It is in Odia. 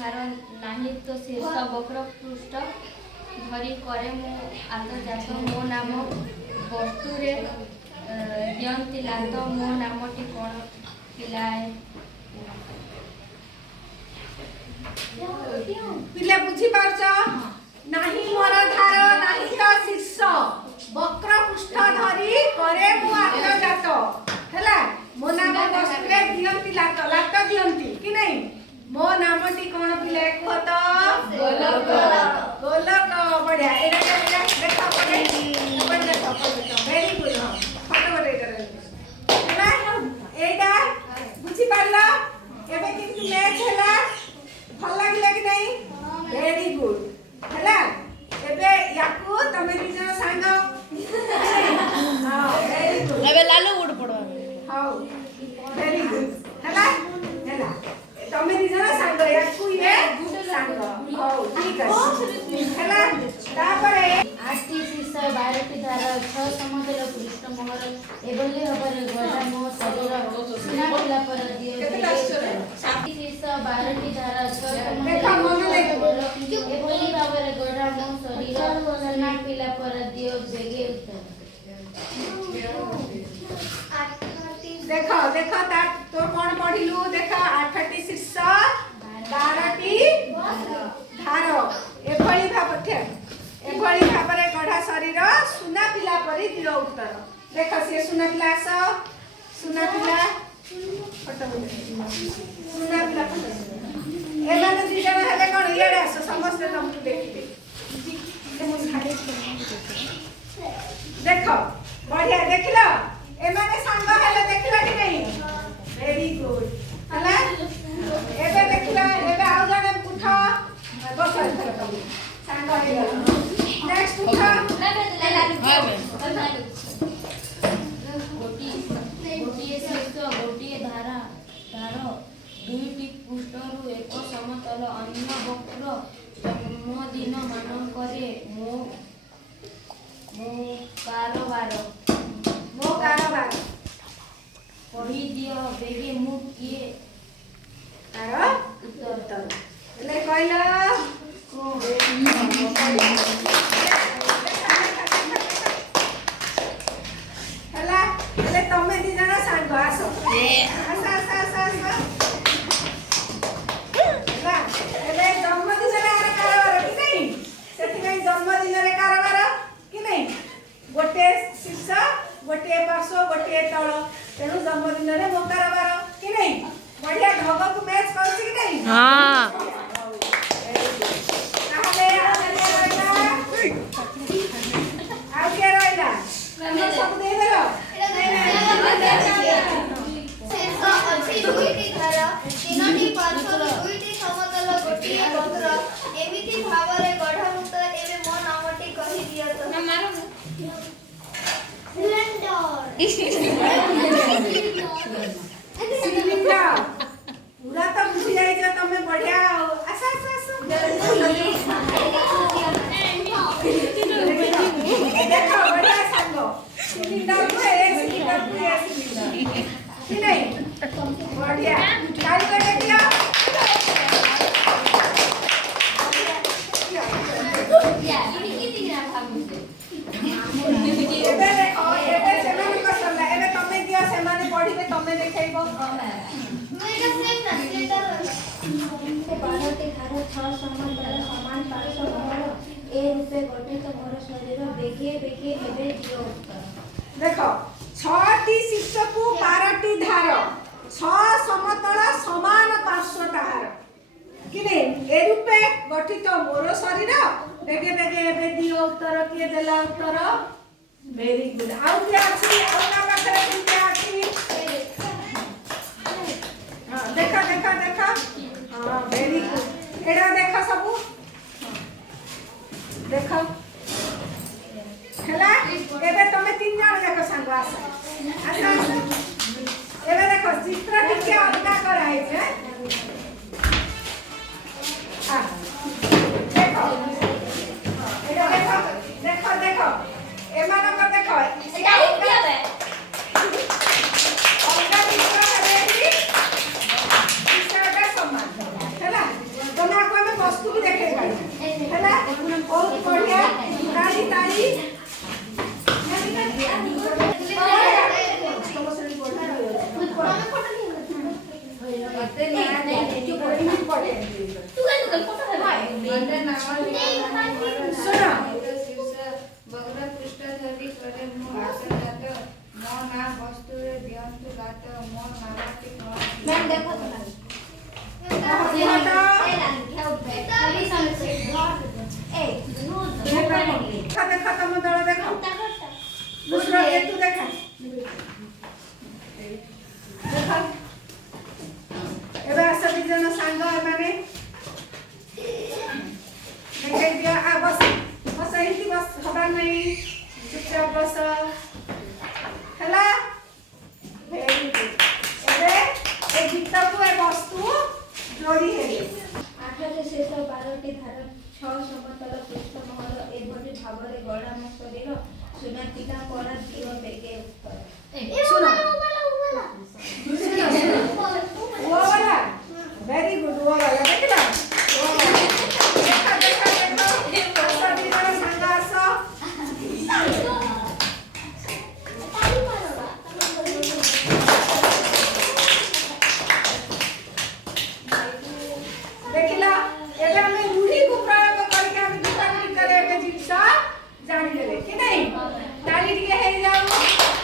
ଧାର ନାହିଁ ତ ଶୀର୍ଷ ବକ୍ର ପୃଷ୍ଠ ଧରି କରେ ମୁଁ ଆନ୍ତର୍ଜାତ ମୋ ନାମ ବସ୍ତୁରେ ଦିଅନ୍ତି ଲାତ ମୋ ନାମଟି କ'ଣ ପିଲାଏ ପିଲେ ବୁଝି ପାରୁଛ ନାହିଁ ମୋର ଧାର ନାହିଁ ତ ଶୀର୍ଷ ବକ୍ର ପୃଷ୍ଠ ଧରି କରେ ମୁଁ ଆନ୍ତର୍ଜାତ ହେଲା ମୋ ନାମ ବସ୍ତୁରେ ଦିଅନ୍ତି ଲାତ ଲାତ ଦିଅନ୍ତି କି ନାହିଁ ମୋ ନାମଟି କ'ଣ ପିଲେ କୁହ ତ ଗୋଲକ ଗୋଲକ ବଢିଆ ଏଇଟା ଦେଖ ଭେରି ଗୁଡ୍ ଫଟୋ ଗୋଟେ ହେଲା ଏଇଟା ବୁଝିପାରିଲ ଏବେ କିନ୍ତୁ ମ୍ୟାଚ୍ ହେଲା ଭଲ ଲାଗିଲା କି ନାହିଁ ଭେରି ଗୁଡ୍ ହେଲା ଏବେ ୟାକୁ ତମେ ଦି ଜଣ ସାଙ୍ଗ ହଁ ଭେରି ଗୁଡ୍ ଏବେ ଲାଲୁ ଗୁଡ ପଡବା ହଉ ଭେରି ଗୁଡ୍ ହେଲା ହେଲା ତମେ ଦି ଜଣ ସାଙ୍ଗ ୟାକୁ ଇଏ ସାଙ୍ଗ ହଉ ଠିକ ଅଛି ହେଲା ତାପରେ 8ଟି ଶୀର୍ଷ 12ଟି ଧାର 6 ସମତଳ ପୃଷ୍ଠ ମୋହର ଏଭଳି ଭାବରେ ଗଢ଼ା ମୋ ଶରୀର ସୁନା ପିଲା ପର ଦିଅ 7ଟି ଶୀର୍ଷ 12ଟି ଧାର 6 ସମତଳ ଏଭଳି ଭାବରେ ଗଢ଼ା ମୋ ଶରୀର ସୁନା ପିଲା ପର ଦିଅ ବେଗେ ଉତ୍ତର ଦେଖ ଦେଖ ତା ତୋ କଣ ପଢିଲୁ ଦେଖ 8ଟି ଶୀର୍ଷ 12ଟି ଧାର ଏଭଳି ଭାବରେ ଗଢ଼ା ଶରୀର ସୁନା ପିଲା ପରି ଦିଅ ଉତ୍ତର ଦେଖ ସିଏ ସୁନା ପିଲା ଆସ ସୁନା ପିଲା ଫଟୋ ସୁନା ପିଲା ଫଟୋ ଏମାନେ ଦି ଜଣ ହେଲେ କଣ ଇଆଡେ ଆସ ସମସ୍ତେ ତମକୁ ଦେଖିବେ ଦେଖ ବଢିଆ ଦେଖିଲ ଏମାନେ ସାଙ୍ଗ ହେଲେ ଦେଖିଲ କି ନାହିଁ ଭେରି ଗୁଡ୍ ହେଲା ଏବେ ଦେଖିଲ ଏବେ ଆଉ ଜଣେ ଉଠ ବସ ଏଥର ତମେ ସାଙ୍ଗ ହେଇଗଲ ନେକ୍ସଟ ଉଠ ଗୋଟିଏ ଶୀର୍ଷ ଗୋଟିଏ ଧାର ଦୁଇଟି ପୃଷ୍ଠରୁ ଏକ ସମତଳ ଅନ୍ୟ ବକ୍ର ଜନ୍ମଦିନ ମାନଙ୍କରେ ମୋ କାରବାର କହିଦିଅ ବେଗେ ମୁଁ କିଏ ତାର ଉତ୍ତର ହେଲେ କହିଲ ହେଲା ହେଲେ ତମେ ଦି ଜଣ ସାଙ୍ଗ ଆସ ହେଲା ଏବେ ଜନ୍ମଦିନରେ ଆର କାରବାର କି ନାହିଁ ସେଥିପାଇଁ ଜନ୍ମଦିନରେ କାରବାର କି ନାହିଁ ଗୋଟେ ଶୀର୍ଷ ଗୋଟିଏ ପାର୍ଶ୍ୱ ଗୋଟିଏ ତଳ ତେଣୁ ଜନ୍ମଦିନରେ ମୋ କାରବାର କି ନାହିଁ ବଢିଆ ଢଗକୁ ମ୍ୟାଚ୍ କରୁଛି କି ନାହିଁ ତାହେଲେ ଆଉ କିଏ ରହିଲା ସବୁ ଦେଇଦେଲ ଶୀର୍ଷ ଅଛି 2ଟି ଧାର 3ଟି ପାର୍ଶ୍ୱ 2ଟି ସମତଳ ଗୋଟିଏ ବକ୍ର ଏମିତି ଭାବରେ ଗଢ଼ା ମୁକ୍ତ ଏବେ ମୋ ନାମଟି କହିଦିଅ ତ ସିଲିଣ୍ଡର ପୁରା ତ ବୁଝି ଯାଇଛ ତମେ ବଢିଆ ଆଉ ଆସ ଆସ ଆସ ଦେଖ ବଢିଆ ସାଙ୍ଗ ସିଲିଣ୍ଡର କୁ ଏ ସିଲିଣ୍ଡର କୁ ଏ ସିଲିଣ୍ଡର କି ନାହିଁ ବଢିଆ ତାଳି করে দিও ଏବେ ଦେଖ ଏବେ ସେମାନଙ୍କ ସରିଲା ଏବେ ତମେ ଦିଅ ସେମାନେ ପଢିବେ ତମେ ଦେଖେଇବ ବାରଟି ଧାର 6 ସମତଳ ସମାନ ପାର୍ଶ୍ୱ ମୋହର ଏ ରୂପେ ଗଠିତ ମୋର ଶରୀର ବେଗେ ବେଗେ ଏବେ ଦିଅ ଉତ୍ତର ଦେଖ 6ଟି ଶୀର୍ଷକୁ 12ଟି ଧାର 6 ସମତଳ ସମାନ ପାର୍ଶ୍ୱ ତାହାର କିନେ ଏ ରୂପେ ଗଠିତ ମୋର ଶରୀର ବେଗେ ବେଗେ ଏବେ ଦିଅ ଉତ୍ତର କିଏ ଦେଲା ଉତ୍ତର ଭେରି ଗୁଡ୍ ଆଉ କିଏ ଅଛି ଆଉ ନା ପାଖରେ କିଏ ଅଛି ହଁ ଦେଖ ଦେଖ ଦେଖ ହଁ ଭେରି ଗୁଡ୍ ଏଟା ଦେଖ ସବୁ ଦେଖ ହେଲା ଏବେ ତମେ 3 ଜଣ ଦେଖ ସାଙ୍ଗ ଆସ ଆସ ଏବେ ଦେଖ ଚିତ୍ର ଟିକେ ଅଲଗା କରାହେଇଛି ଦେଖ ଏଟା ଦେଖ ଦେଖ ଦେଖ ଏମାନଙ୍କ ଦେଖ ଏଟା ଅଲଗା ଚିତ୍ର ହେଲେ ବି ଚିତ୍ରଟା ସମାନ ହେଲା ତମେ ଶୁଣ ବକ୍ର ପୃଷ୍ଠ ଧରି କରେ ମୁଁ ଆଶୀର୍ବାଦ ମୋ ନାଁ ବସ୍ତୁରେ ଦିଅନ୍ତୁ ଗାତ ମୋ ନାମଟି କଣ ଦେଖ ତମ ଦଳ ଦେଖ दूसरा ये तू देखा देखा एबे आसा दी जन सांग माने देखाई दिया आ बस बस एही बस हबा नहीं चुपचाप बस हला वेरी गुड एबे ए गीत को ए वस्तु जोड़ी हेले 8 शेष 12ଟି ଧାର 6 ସମତଳ ପୃଷ୍ଠମହଲ ଏଭଳି ଭାବରେ ଗଢ଼ା ମୋ ଶରୀର ସୁନା ଟିକା ପରା ଦିଅ ବେଗେ ଉତ୍ତର सुनो वो वाला वेरी गुड वो वाला देखला देखा देखा देखो आसा दी जन सांग आसा देखला एबे हमें रूढ़ी को प्रयोग करके हम दुकान करे एबे जिंसा जान लेले कि नहीं ताली दिए हे जाओ